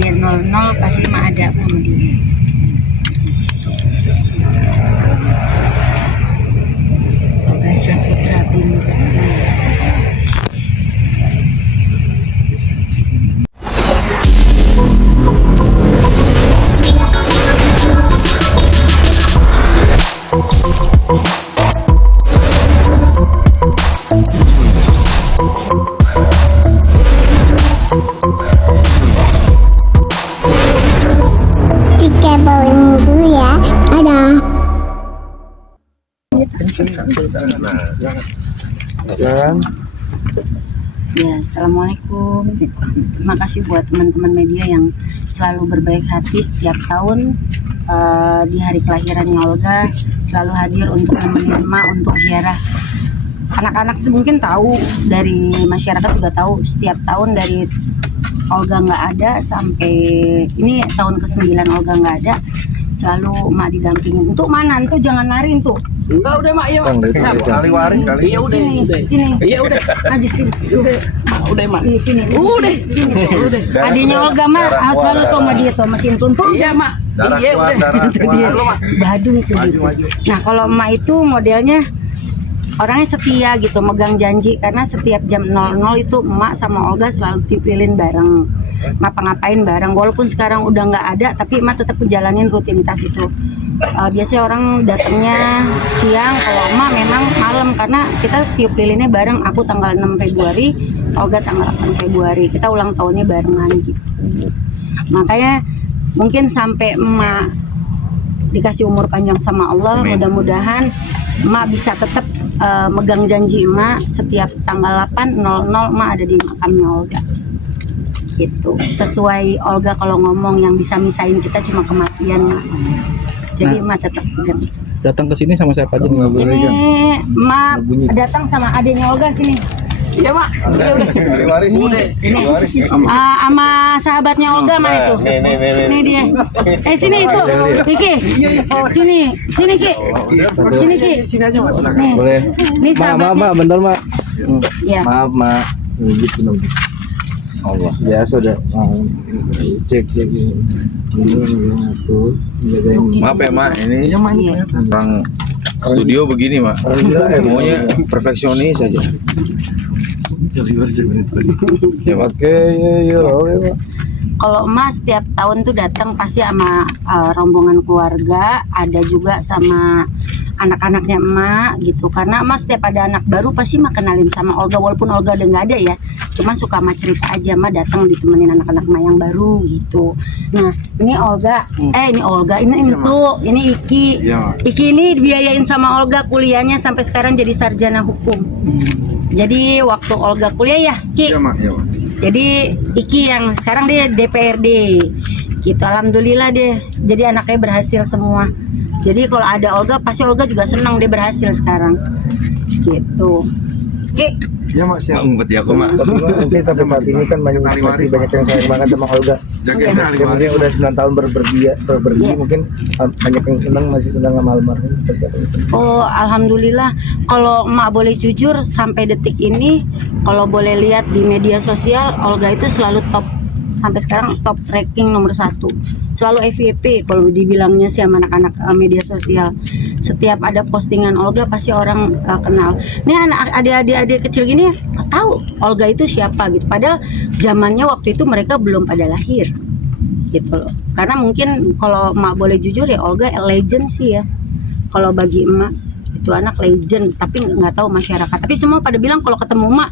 dia 00 pasti mah ada sama dia. Olga Putra Bintang. Tiga bawang dulu ya. Ada. Ya, assalamualaikum. Terima kasih buat teman-teman media yang selalu berbaik hati setiap tahun di hari kelahirannya Olga, selalu hadir untuk nemenin emak untuk ziarah. Anak-anak tuh mungkin tahu, dari masyarakat juga tahu, setiap tahun dari Olga nggak ada sampai ini tahun ke-9 Olga nggak ada, selalu emak didampingin. Untuk mana? Tuh jangan narin tuh. Enggak udah mak, iya mak. Kali waris kali. Iya udah, Sini, udah. sini. Iya udah. Aja sini. Udah mak. Sini. Udah. Sini. Udah. Adiknya Olga mah selalu tuh sama dia tuh mesin tuntun. Iya mak. Darah Iya keluar, udah. darah Itu keluar. dia lo mak. Badung tuh Maju, gitu. maju. Nah kalau emak itu modelnya orangnya setia gitu, megang janji, karena setiap jam 00 itu emak sama Olga selalu dipilin bareng, ngapa-ngapain bareng. Walaupun sekarang udah nggak ada, tapi emak tetap menjalanin rutinitas itu. Biasanya orang datangnya siang, kalau emak memang malam, karena kita tiup lilinnya bareng. Aku tanggal 6 Februari, Olga tanggal 8 Februari, kita ulang tahunnya barengan gitu. Makanya mungkin sampai emak dikasih umur panjang sama Allah, mudah-mudahan emak bisa tetap megang janji emak, setiap tanggal 8.00 emak ada di makamnya Olga gitu. Sesuai Olga kalau ngomong, yang bisa misahin kita cuma kematian Mak. Jadi emak tetap pegang. Datang ke sini sama siapa aja nih? Ini emak datang sama adiknya Olga sini. Iya mak. Kali waris. Ini Waris. sama sahabatnya Olga mah itu. Ini dia. Sini itu. Kiki. Sini Ki. Sini Ki. Sini aja mas. Nih. Boleh. Ini Mak, sahabatnya. bentar mak. Ya. Maaf mak. Gitu dong. Allah. Biasa udah. Cek ini. Tuh. Maaf ya mak, ini Iya. orang studio begini mak. Semuanya perfeksionis aja. Ya oke, ya Mak. Kalau emak setiap tahun tuh datang pasti sama rombongan keluarga, ada juga sama anak-anaknya emak gitu. Karena emak setiap ada anak baru pasti emak kenalin sama Olga, walaupun Olga udah nggak ada ya. Cuman suka emak cerita aja, emak datang ditemenin anak-anak emak yang baru gitu. Nah ini Olga, ini tuh, ini Iki. Iya. Iki ini dibiayain sama Olga kuliahnya sampai sekarang jadi sarjana hukum. Jadi waktu Olga kuliah ya, Ki. Iya mak, iya mak. Jadi Iki yang sekarang dia DPRD gitu, alhamdulillah deh, jadi anaknya berhasil semua. Jadi kalau ada Olga pasti Olga juga senang dia berhasil sekarang gitu. Ki, Iya mak, siap. Ngumpet ya aku mak. Mungkin sampai saat ini kan banyak Kali waris, banyak yang sayang banget sama Olga. Jagain kali Yang waris. mungkin udah 9 tahun bepergian, Iya. mungkin banyak yang senang, masih senang sama almarhum. oh alhamdulillah, kalau emak boleh jujur sampai detik ini, kalau boleh lihat di media sosial, Olga itu selalu top, sampai sekarang top ranking nomor 1, selalu FYP kalau dibilangnya sih sama anak-anak media sosial. Setiap ada postingan Olga pasti orang kenal. Ini anak adik-adik kecil gini tahu Olga itu siapa gitu, padahal zamannya waktu itu mereka belum pada lahir gitu loh. Karena mungkin kalau emak boleh jujur ya, Olga legend sih ya. Kalau bagi emak itu anak legend, tapi nggak tahu masyarakat. Tapi semua pada bilang kalau ketemu emak,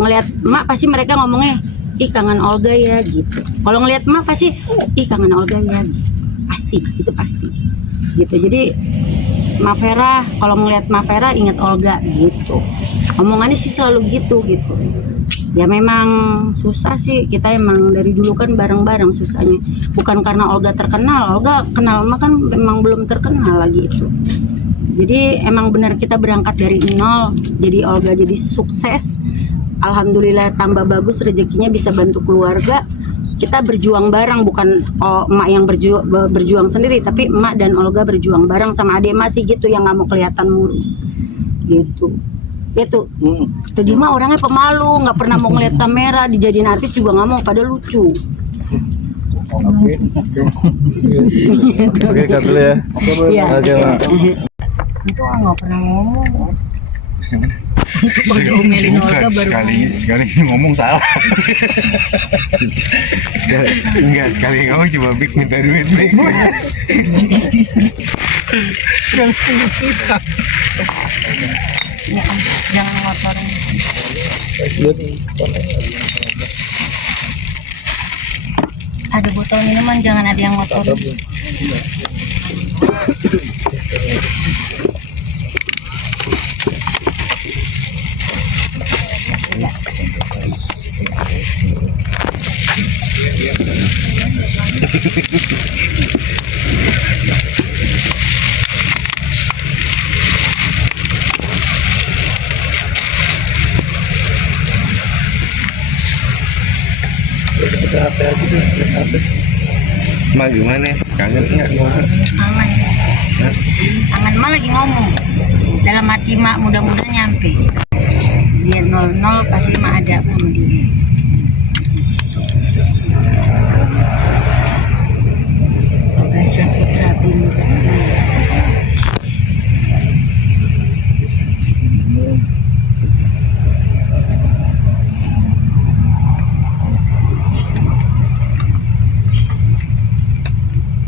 ngelihat emak pasti mereka ngomongnya, ih kangen Olga ya gitu. Kalau ngelihat emak pasti, ih kangen Olga ya. Pasti, itu pasti. Gitu. Jadi Mak Vera, kalau ngelihat Mak Vera ingat Olga gitu. Omongannya sih selalu gitu. Ya memang susah sih, kita emang dari dulu kan bareng-bareng susahnya. Bukan karena Olga terkenal, Olga kenal Mak kan memang belum terkenal lagi itu. Jadi emang benar kita berangkat dari nol, jadi Olga jadi sukses. Alhamdulillah tambah bagus rezekinya, bisa bantu keluarga. Kita berjuang bareng, bukan emak yang berjuang sendiri, tapi emak dan Olga berjuang bareng sama adik emak sih gitu, yang nggak mau kelihatan mulu gitu. Itu dia mah orangnya pemalu, nggak pernah mau ngeliat kamera, dijadiin artis juga nggak mau, pada lucu Oke, cut dulu ya. Iya. Oke, Mak. Itu nggak pernah ngomong. Itu baru diomelin Olga baru sekali ngomong salah. Enggak, sekali ngomong cuma Bik minta duit Bik. Ya, jangan ngotorin. Ada botol minuman, jangan ada yang ngotorin. Kita apa aja tuh? Terus apa? Mak gimana? Kangen enggak? Aman. Tangan mah lagi ngomong. Dalam hati mak mudah-mudahan nyampe. Dia 00 pasti mak ada sama dia. Olga Putra Bintang.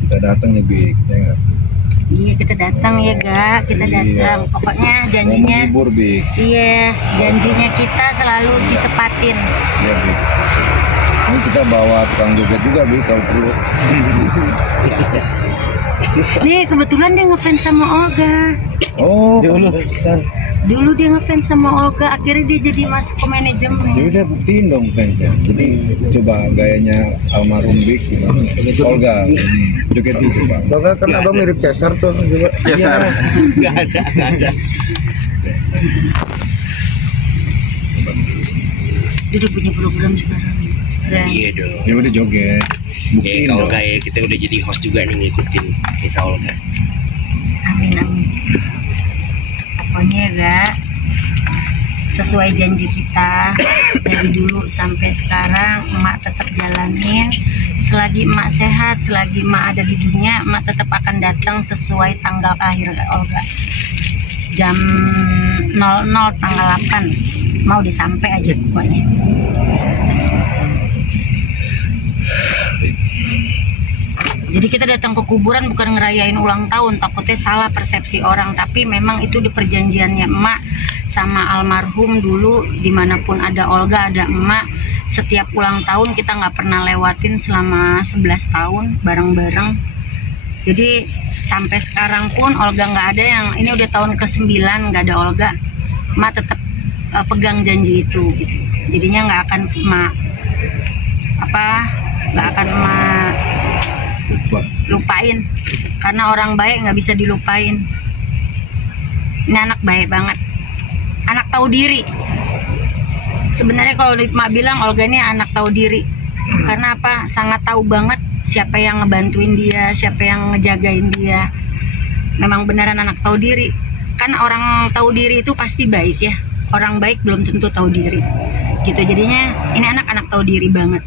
Kita datang nih Bik, ya nggak? Iya kita datang ya Gak, kita datang. Pokoknya Mau janjinya. menghibur Bik. Iya, janjinya kita selalu ditepatin. Ya Bik. Ini kita bawa tukang joget juga Bik kalau perlu. Nih kebetulan dia ngefans sama Olga. Oh, Dulu dia ngefans sama Olga, akhirnya dia jadi masuk ke manajemen. ya udah buktiin dong fansnya. Jadi coba gayanya almarhum Bik gimana? Olga, joget itu Bang. Bahkan kan abang mirip Cesar tuh juga. Cesar. Nggak ada. Dia udah punya program sekarang. Keren. Iya dong. Ya udah joget. Buktiin Kalau dong. enggak ya kita udah jadi host juga nih ngikutin kita Olga. Amin amin. Pokoknya ya Gak, sesuai janji kita dari dulu sampai sekarang emak tetap jalanin. Selagi emak sehat, selagi emak ada di dunia, emak tetap akan datang sesuai tanggal akhir Olga. Jam 00 tanggal 8 mau disampai aja pokoknya. Jadi kita datang ke kuburan bukan ngerayain ulang tahun, takutnya salah persepsi orang, tapi memang itu di perjanjiannya emak sama almarhum dulu. Dimanapun ada Olga ada emak, setiap ulang tahun kita nggak pernah lewatin selama 11 tahun bareng-bareng. Jadi sampai sekarang pun Olga nggak ada yang, ini udah tahun ke-9 nggak ada Olga, emak tetap pegang janji itu gitu. Jadinya nggak akan emak lupain, karena orang baik nggak bisa dilupain. Ini anak baik banget, anak tahu diri. Sebenarnya kalau emak bilang Olga ini anak tahu diri, karena apa? Sangat tahu banget siapa yang ngebantuin dia, siapa yang ngejagain dia. Memang beneran anak tahu diri. Kan orang tahu diri itu pasti baik ya, orang baik belum tentu tahu diri gitu. Jadinya ini anak-anak tahu diri banget.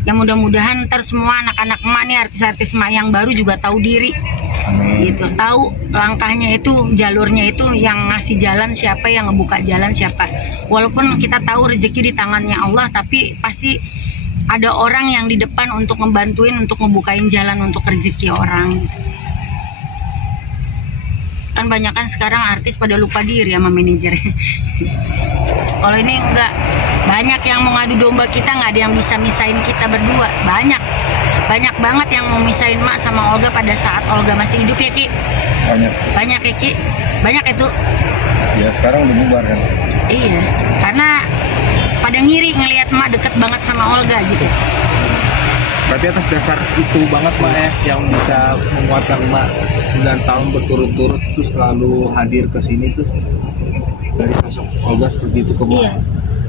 Yang mudah-mudahan ntar semua anak-anak emak nih, artis-artis emak yang baru juga tahu diri gitu, tahu langkahnya itu, jalurnya itu, yang ngasih jalan siapa, yang ngebuka jalan siapa. Walaupun kita tahu rezeki di tangannya Allah, tapi pasti ada orang yang di depan untuk ngebantuin, untuk ngebukain jalan untuk rezeki orang. Kan banyak kan sekarang artis pada lupa diri sama manajernya. Kalau ini enggak, banyak yang mau ngadu domba kita, nggak ada yang bisa misahin kita berdua. Banyak banget yang mau misahin emak sama Olga pada saat Olga masih hidup ya Ki. Banyak ya Ki, banyak itu. Ya sekarang udah bubar kan. Iya, karena pada ngiri ngelihat emak deket banget sama Olga gitu. Berarti atas dasar itu banget Mak ya, yang bisa menguatkan Mak 9 tahun berturut-turut itu selalu hadir ke sini tuh dari sosok Olga seperti itu ke Mak. Iya,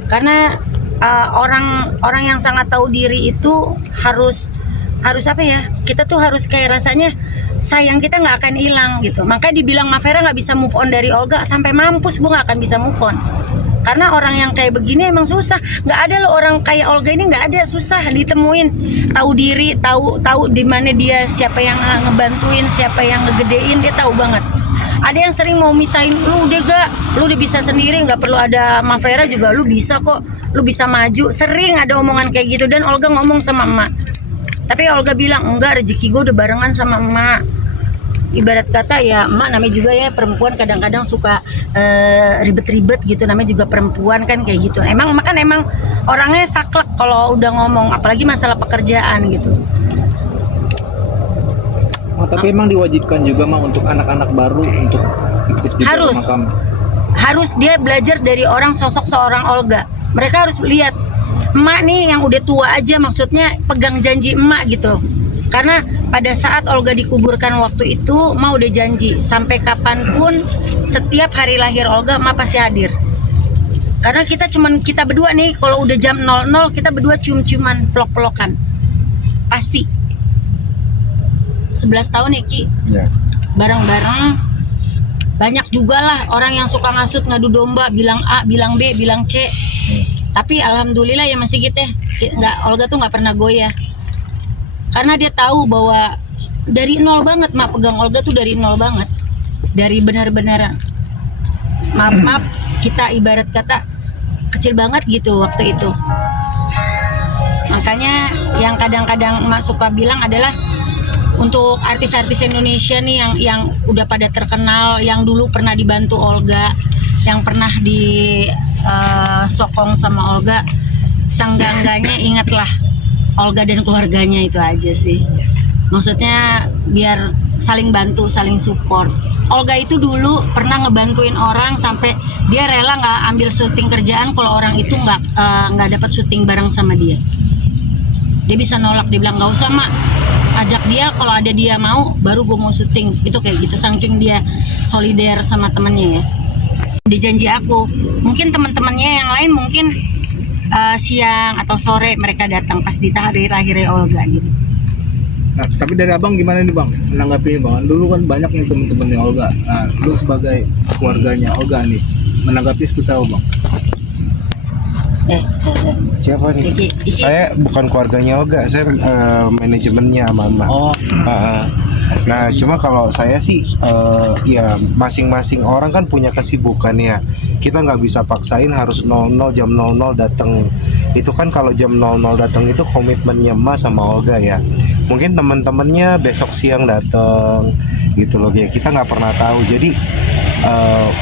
karena orang yang sangat tahu diri itu harus apa ya? Kita tuh harus kayak rasanya sayang kita nggak akan hilang gitu. Makanya dibilang Mavera nggak bisa move on dari Olga, sampai mampus gue nggak akan bisa move on. Karena orang yang kayak begini emang susah. Nggak ada loh orang kayak Olga ini, nggak ada, susah ditemuin. Tahu diri, tahu di mana dia, siapa yang ngebantuin, siapa yang ngegedein, dia tahu banget. Ada yang sering mau misahin, lu udah gak, lu udah bisa sendiri, nggak perlu ada Mavera juga, lu bisa kok, lu bisa maju. Sering ada omongan kayak gitu, dan Olga ngomong sama emak. Tapi Olga bilang, enggak, rezeki gue udah barengan sama emak. Ibarat kata ya emak namanya juga ya perempuan kadang-kadang suka ribet-ribet gitu, namanya juga perempuan kan kayak gitu. Emang emak kan emang orangnya saklek kalau udah ngomong, apalagi masalah pekerjaan gitu. Oh, tapi emang diwajibkan juga mah untuk anak-anak baru untuk ikut juga Harus. sama kamu. Harus dia belajar dari orang, sosok seorang Olga. Mereka harus lihat emak nih yang udah tua aja, maksudnya pegang janji emak gitu. Karena pada saat Olga dikuburkan waktu itu, emak udah janji sampai kapanpun setiap hari lahir Olga emak pasti hadir. Karena kita berdua nih, kalau udah jam 00 kita berdua cium-ciuman, pelok-pelokan. Pasti. 11 tahun ya Ki. Ya. Bareng-bareng. Banyak juga lah orang yang suka ngasut, ngadu domba, bilang A, bilang B, bilang C. Tapi alhamdulillah ya masih gitu ya. Olga tuh nggak pernah goyah. Karena dia tahu bahwa dari nol banget, mak pegang Olga tuh dari nol banget. Dari benar-benar maaf kita ibarat kata kecil banget gitu waktu itu. Makanya yang kadang-kadang mak suka bilang adalah untuk artis-artis Indonesia nih yang udah pada terkenal, yang dulu pernah dibantu Olga, yang pernah disokong sama Olga, seenggak-enggaknya ingatlah Olga dan keluarganya, itu aja sih. Maksudnya biar saling bantu, saling support. Olga itu dulu pernah ngebantuin orang sampai dia rela nggak ambil syuting kerjaan kalau orang itu nggak dapat syuting bareng sama dia. Dia bisa nolak, dia bilang nggak usah mak, ajak dia, kalau ada dia mau baru gue mau syuting. Itu kayak gitu, saking dia solider sama temennya ya. Di janji aku, mungkin teman-temannya yang lain mungkin siang atau sore mereka datang pas di hari lahirnya Olga gitu. Nah, tapi dari abang gimana nih bang menanggapi bang? Dulu kan banyak nih temen-temennya Olga. Nah, lu sebagai keluarganya Olga nih menanggapi seperti apa bang? Siapa nih? Iki. Saya bukan keluarganya Olga, saya manajemennya mama. Oh, Nah, cuma kalau saya sih ya masing-masing orang kan punya kesibukan ya. Kita nggak bisa paksain harus 00 jam 00 datang. Itu kan kalau jam 00 datang itu komitmennya Mas sama Olga ya. Mungkin teman-temannya besok siang datang gitu loh ya. Kita nggak pernah tahu. Jadi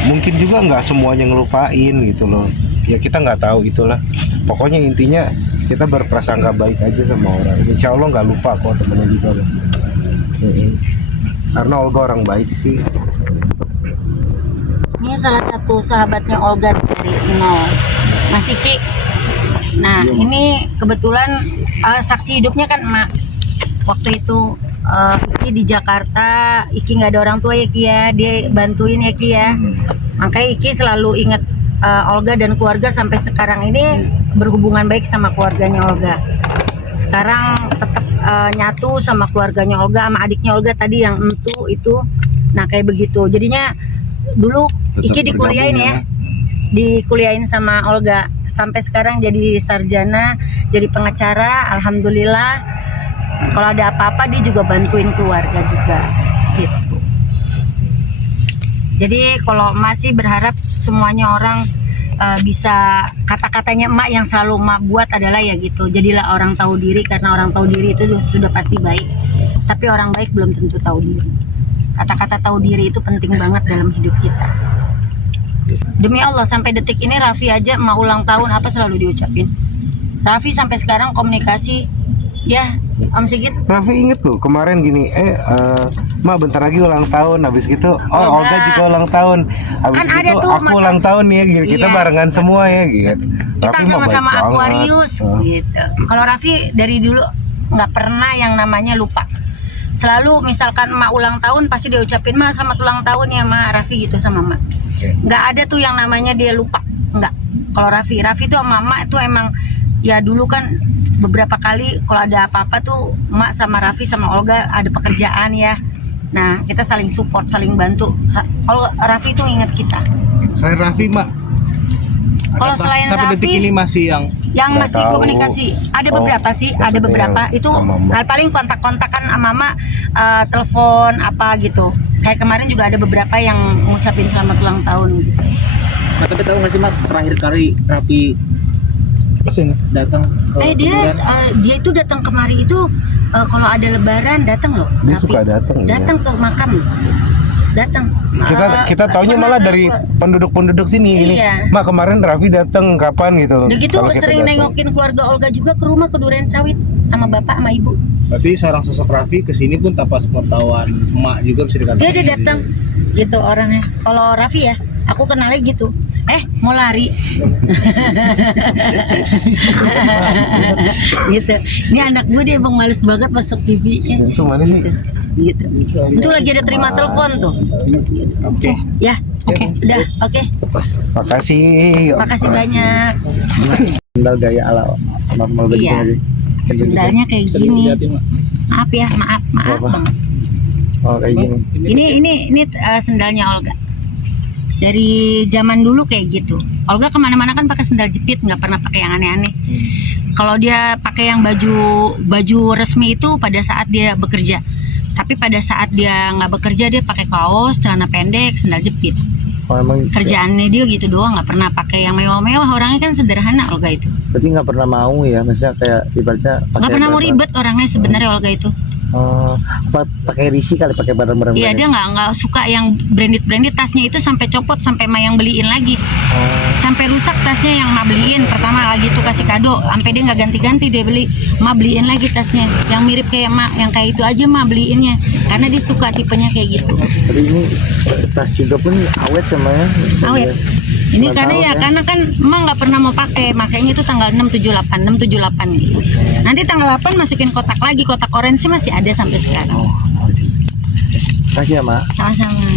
mungkin juga nggak semuanya ngelupain gitu loh. Ya kita nggak tahu itulah. Pokoknya intinya kita berprasangka baik aja sama orang. Insya Allah nggak lupa kok temennya juga loh. Karena Olga orang baik sih. Ini salah satu sahabatnya Olga dari nol, Mas Iki. Nah ini kebetulan saksi hidupnya kan emak. Waktu itu Iki di Jakarta, Iki nggak ada orang tua ya Ki ya, dia bantuin ya Ki ya. Makanya Iki selalu ingat Olga dan keluarga sampai sekarang ini berhubungan baik sama keluarganya Olga. Sekarang tetap nyatu sama keluarganya Olga, sama adiknya Olga tadi yang itu. Nah kayak begitu. Jadinya dulu Tetap Iki dikuliahin bergabung ya, dikuliahin sama Olga sampai sekarang jadi sarjana, jadi pengacara. Alhamdulillah. Kalau ada apa-apa dia juga bantuin keluarga juga gitu. Jadi kalau masih berharap semuanya orang bisa, kata-katanya emak yang selalu emak buat adalah ya gitu, jadilah orang tahu diri, karena orang tahu diri itu sudah pasti baik, tapi orang baik belum tentu tahu diri. Kata-kata tahu diri itu penting banget dalam hidup kita. Demi Allah sampai detik ini Raffi aja emak ulang tahun apa selalu diucapin. Raffi sampai sekarang komunikasi ya Om Sigit. Raffi inget loh kemarin gini, Ma bentar lagi ulang tahun, habis gitu Olga juga ulang tahun, habis Kan ada gitu tuh, aku ulang tahun nih ya, gitu. Kita Iya. barengan semua ya gitu. Kita Raffi mah sama-sama baik banget. Aquarius gitu. Kalau Raffi dari dulu nggak pernah yang namanya lupa. Selalu misalkan emak ulang tahun pasti dia ucapin Ma selamat ulang tahun ya Ma, Raffi gitu sama emak. Nggak ada tuh yang namanya dia lupa, nggak. Kalau Raffi tuh sama emak itu emang ya dulu kan beberapa kali kalau ada apa-apa tuh emak sama Raffi sama Olga ada pekerjaan ya. Nah kita saling support, saling bantu. Kalau Raffi tuh ingat kita. saya Raffi mak Kalau selain sampai detik Raffi ini masih yang yang Nggak masih tahu. komunikasi ada beberapa sih, ada maksudnya beberapa yang itu sama Mbak. paling kontak-kontakan sama mama, telepon apa gitu. Kayak kemarin juga ada beberapa yang ngucapin selamat ulang tahun gitu. nah, tapi tahu nggak sih Mak terakhir kali Raffi Kesini. datang ke Bendungan? Dia itu datang kemari itu kalau ada lebaran datang loh. Dia Raffi. suka datang, ya. Datang ke makam. Datang. Kita taunya malah dari penduduk-penduduk sini ini. Iya. Mak kemarin Raffi datang kapan gitu. Udah gitu Kalau kita sering datang. nengokin keluarga Olga juga ke rumah ke Duren Sawit sama bapak sama ibu. Berarti seorang sosok Raffi kesini pun tanpa sepengetahuan emak juga bisa dikatakan. Dia datang gitu orangnya. Kalau Raffi ya, aku kenalnya gitu. Mau lari. Gitu. Ini anak gue dia emang males banget masuk TV-nya. Itu mana sih? Gitu. Itu lagi ada terima telepon tuh. Oke. Ya, oke, udah, oke. Makasih. Makasih banyak. Sendal gaya ala normal begitu Iya. aja. Sendalnya kayak Sering gini. dilihatin, Mak. Maaf ya, maaf banget. Oh kayak gini. Ini sendalnya Olga. Dari zaman dulu kayak gitu. Olga kemana-mana kan pakai sendal jepit, nggak pernah pakai yang aneh-aneh. Kalau dia pakai yang baju resmi itu pada saat dia bekerja. Tapi pada saat dia nggak bekerja dia pakai kaos, celana pendek, sendal jepit. Oh emang. Kerjaannya dia gitu doang, nggak pernah pakai yang mewah-mewah. Orangnya kan sederhana Olga itu. Berarti nggak pernah mau ya, maksudnya kayak ibaratnya. Nggak pernah mau ribet orangnya sebenarnya Olga itu. Oh, apa pakai risi kali pakai barang-barang. Iya branded? dia nggak suka yang branded tasnya itu sampai copot sampai Mak yang beliin lagi. Sampai rusak tasnya yang Mak beliin pertama lagi tuh kasih kado sampai dia nggak ganti-ganti dia beli Mak beliin lagi tasnya yang mirip kayak Mak yang kayak itu aja Mak beliinnya karena dia suka tipenya kayak gitu. Tapi ini tas juga pun awet sama ya. Awet. Ini 9 karena tahun ya karena kan Mak nggak pernah mau pakai makanya itu tanggal 678 gitu. Nanti tanggal 8 masukin kotak lagi kotak orange masih ada sampai sekarang. Kasih ya Mak. Sama-sama.